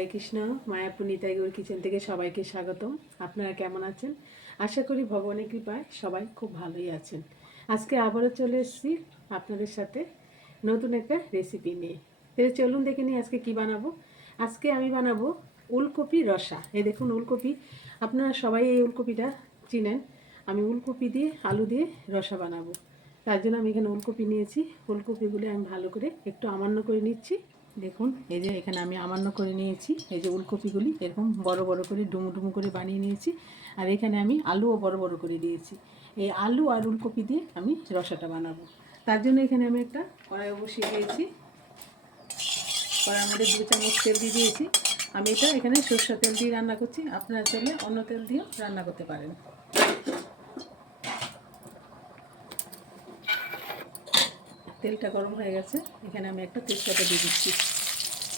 হরে Krishna, Mayapur Nitai Gaur kitchen থেকে সবাইকে স্বাগতম। আপনারা কেমন আছেন? আশা করি ভগবানের কৃপায় সবাই খুব ভালোই আছেন। আজকে আবারও চলে এসেছি আপনাদের সাথে নতুন একটা রেসিপি নিয়ে। তাহলে চলুন দেখে নিই আজকে কি বানাবো। আজকে আমি বানাবো উলকপি রসা। এই দেখুন উলকপি। আপনারা সবাই এই উলকপিটা চিনেন। আমি উলকপি দিয়ে, আলু দিয়ে রসা বানাবো। তার জন্য আমি এখানে উলকপি নিয়েছি। ফুলকপিগুলো আমি ভালো করে একটু আমান্য করে নিচ্ছি। দেখুন, এই যে এখানে আমি আমান্য করে নিয়েছি, এই যে উলকপিগুলি এরকম বড় বড় করে ডুমু ডুমু করে বানিয়ে নিয়েছি, আর এখানে আমি আলুও বড় বড় করে দিয়েছি। এই আলু আর উলকপি দিয়ে আমি রসাটা বানাবো। তার জন্য এখানে আমি একটা কড়াই বসিয়ে দিয়েছি। কড়াই মধ্যে দু চামচ তেল দিয়ে দিয়েছি। আমি এটা এখানে সরষের তেল দিয়ে রান্না করছি। আপনারা চাইলে অন্য তেল দিয়েও রান্না করতে পারেন। তেলটা গরম হয়ে গেছে। এখানে আমি একটা তেজপাতা দিয়ে দিচ্ছি।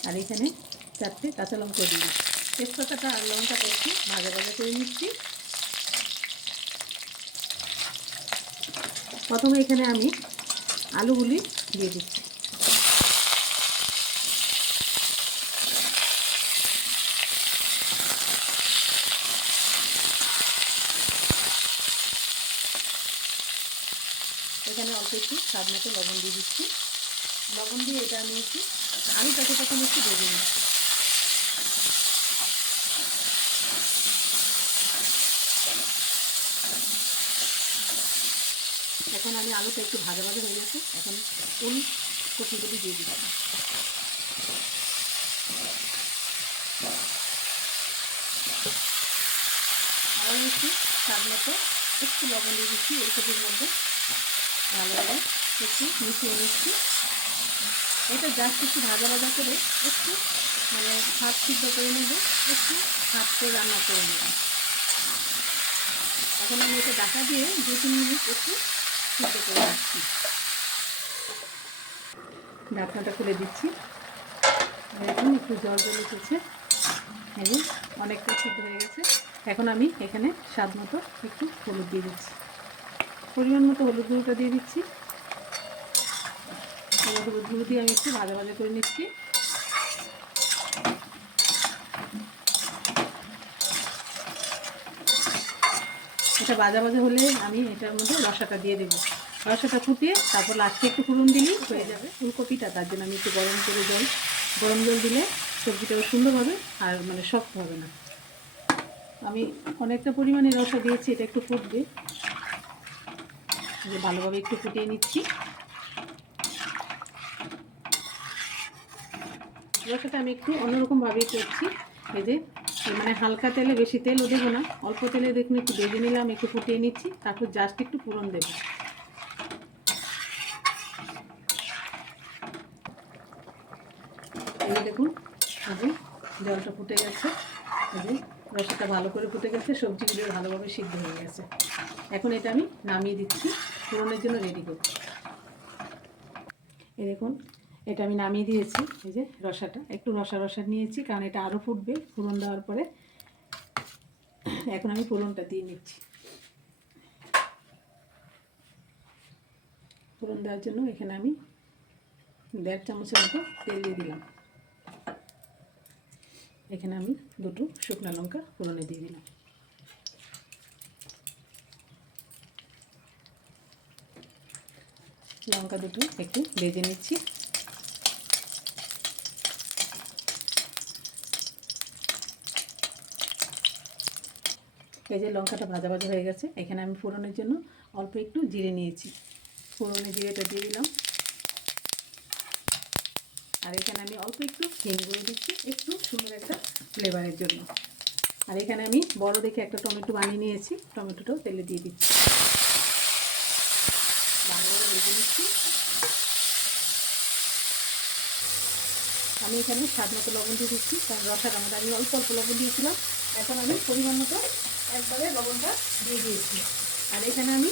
আর এখানে চারটে কাঁচা লঙ্কা দিয়ে দিচ্ছি। তেজপাতাটা আর লঙ্কাটা একটু ভাজা ভাজা করে নিচ্ছি। প্রথমে এখানে আমি আলুগুলি দিয়ে দিচ্ছি। অল্প একটু স্বাদ মতো লবণ দিয়ে দিচ্ছি। লবণ দিয়ে এটা আমি একটু আলুটাকে তখন একটু ভেজে নিচ্ছি। এখন আমি আলুটা একটু ভাজা ভাজা হয়ে গেছে, এখন উল কপিগুলি দিয়ে দিচ্ছি। আবার একটু স্বাদ মতো একটু লবণ দিয়ে দিচ্ছি ওলকপির মধ্যে। ভালোভাবে একটু মিশিয়ে নিচ্ছি। এটা জাস্ট একটু ভাজা ভাজা করে একটু মানে হাত সিদ্ধ করে নেব, একটু হাত করে রান্না করে নেব। এখন আমি এটা ডাকা দিয়ে দু তিন মিনিট একটু সিদ্ধ করে রাখছি। ঢাকনাটা খুলে দিচ্ছি। এখন একটু জল জল উঠেছে। এবং অনেকটা সিদ্ধ হয়ে গেছে। এখন আমি এখানে স্বাদ মতো একটু হলুদ দিয়ে দিচ্ছি। পরিমাণ মতো হলুদ গুঁড়োটা দিয়ে দিচ্ছি। হলুদ গুঁড়ো দিয়ে আমি একটু ভাজা ভাজা করে নিচ্ছি। এটা ভাজা ভাজা হলে আমি এটার মধ্যে রসাটা দিয়ে দেবো। রসাটা ফুটিয়ে তারপর লাস্টে একটু ফুলুন দিলেই হয়ে যাবে। ফুলকপিটা তার জন্য আমি একটু গরম করে জল, গরম জল দিলে সবজিটাও সুন্দর হবে আর মানে শক্ত হবে না। আমি অনেকটা পরিমাণে রসা দিয়েছি, এটা একটু ফুটবে। যে ভালোভাবে একটু ফুটিয়ে নিচ্ছি। রসাটা আমি একটু অন্যরকমভাবেই করছি। এই মানে হালকা তেলে বেশি তেলও দেবো না, অল্প তেলে দেখুন একটু ভেজে নিলাম, একটু ফুটিয়ে নিচ্ছি, তারপর জাস্ট একটু পুরন দেবো। দেখুন জলটা ফুটে গেছে রসাটা ভালো করে ফুটে গেছে, সবজিগুলো ভালোভাবে সিদ্ধ হয়ে গেছে। এখন এটা আমি নামিয়ে দিচ্ছি, ফোড়নের জন্য রেডি করছি। এই দেখুন, এটা আমি নামিয়ে দিয়েছি, এই যে রসাটা। একটু রসা রসা নিয়েছি, কারণ এটা আরও ফুটবে ফোড়ন দেওয়ার পরে। এখন আমি ফোড়নটা দিয়ে নিচ্ছি। ফোড়ন দেওয়ার জন্য এখানে আমি দেড় চামচের মতো তেল দিয়ে দিলাম। এখানে আমি দুটো শুকনো লঙ্কা ফোড়নে দিয়ে দিলাম। লঙ্কা দুটো একটু ভেজে নিচ্ছি। এই যে লঙ্কাটা ভাজা ভাজা হয়ে গেছে, এখানে আমি ফোড়নের জন্য অল্প একটু জিরে নিয়েছি। ফোড়নে জিরেটা দিয়ে দিলাম। আর এখানে আমি অল্প একটু হিং গুঁড়ো দিচ্ছি, একটু সুন্দর একটা ফ্লেভারের জন্য। আর এখানে আমি বড় দেখে একটা টমেটো বানিয়ে নিয়েছি, টমেটোটাও তেলে দিয়ে দিচ্ছি। আমি এখানে স্বাদ মতো লবণ দিয়ে দিচ্ছি, কারণ রসার আমাদের আমি অল্প অল্প লবণ দিয়েছিলাম। এখন আমি পরিমাণ মতো একবারে লবণটা দিয়ে দিয়েছি। আর এখানে আমি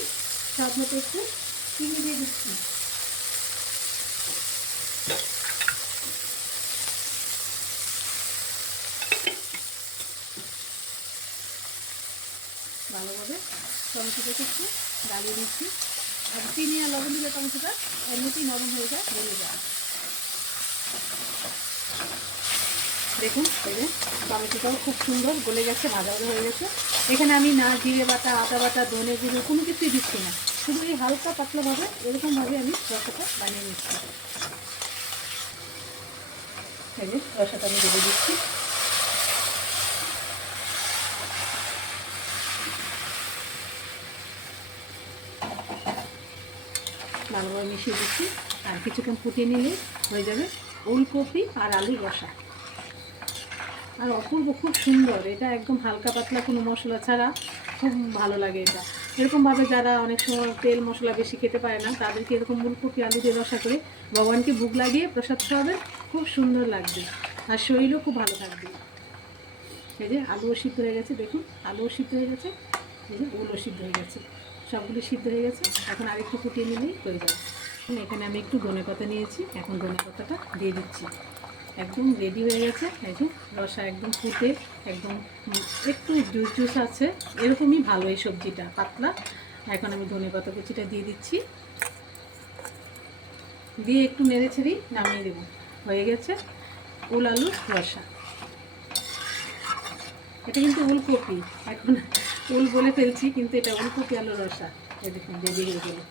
স্বাদ মতো একটু চিনি দিয়ে দিচ্ছি। ভালোভাবে টমেটোটাকে একটু গালিয়ে দিচ্ছি আর চিনি আর লবণ দিলে টমেটোটা এমনিতেই নরম হয়ে যায়, গলে যায়। দেখুন যে টমেটোটাও খুব সুন্দর গলে গেছে, ভাজা ভাজা হয়ে গেছে। এখানে আমি না জিরে বাটা, আদা বাটা, ধনে জিরে কোনো কিছুই দিচ্ছি না। শুধু এই হালকা পাতলাভাবে এরকমভাবে আমি রসাটা বানিয়ে নিচ্ছি। এই যে রসাটা আমি ঢেলে দিচ্ছি। ভালোভাবে মিশিয়ে দিচ্ছি। আর কিছুক্ষণ ফুটিয়ে নিলে হয়ে যাবে ওলকপি আর আলুর রসা। আর অপূর্ব, খুব সুন্দর। এটা একদম হালকা পাতলা কোনো মশলা ছাড়া খুব ভালো লাগে এটা। এরকমভাবে যারা অনেক সময় তেল মশলা বেশি খেতে পারে না, তাদেরকে এরকম ওলকপি, আলু দিয়ে রসা করে ভগবানকে ভোগ লাগিয়ে প্রসাদ খাওয়াবেন, খুব সুন্দর লাগবে। আর শরীরও খুব ভালো থাকবে। এই যে আলুও সিদ্ধ হয়ে গেছে, দেখুন, আলুও সিদ্ধ হয়ে গেছে, এই যে ওলও সিদ্ধ হয়ে গেছে। সবগুলো সিদ্ধ হয়ে গেছে। এখন আরেকটু ফুটিয়ে নিলেই হয়ে যাবে। এখানে আমি একটু ধনে পাতা নিয়েছি। এখন ধনে পাতাটা দিয়ে দিচ্ছি। একদম রেডি হয়ে গেছে। যে রসা একদম ফুটে, একদম একটু জুস জুস আছে। এরকমই ভালো এই সবজিটা, পাতলা। এখন আমি ধনে পাতা কুচিটা দিয়ে দিচ্ছি। দিয়ে একটু নেড়ে ছেড়েই নামিয়ে দেবো। হয়ে গেছে ওল আলুর রসা। এটা কিন্তু ওলকপি। এখন ওল বলে ফেলছি, কিন্তু এটা ওলকপি আলুর রসা। দেখুন দেবী হয়ে গেলো।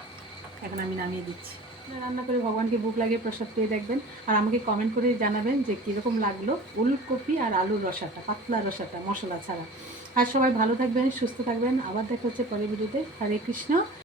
এখন আমি নামিয়ে দিচ্ছি। রান্না করে ভগবানকে বুক লাগিয়ে প্রসাদ পেয়ে দেখবেন। আর আমাকে কমেন্ট করে জানাবেন যে কীরকম লাগল ওলকপি আর আলুর রসাটা, পাতলা রসাটা, মশলা ছাড়া। আর সবাই ভালো থাকবেন, সুস্থ থাকবেন। আবার দেখা হচ্ছে পরের ভিডিওতে। হরে কৃষ্ণ।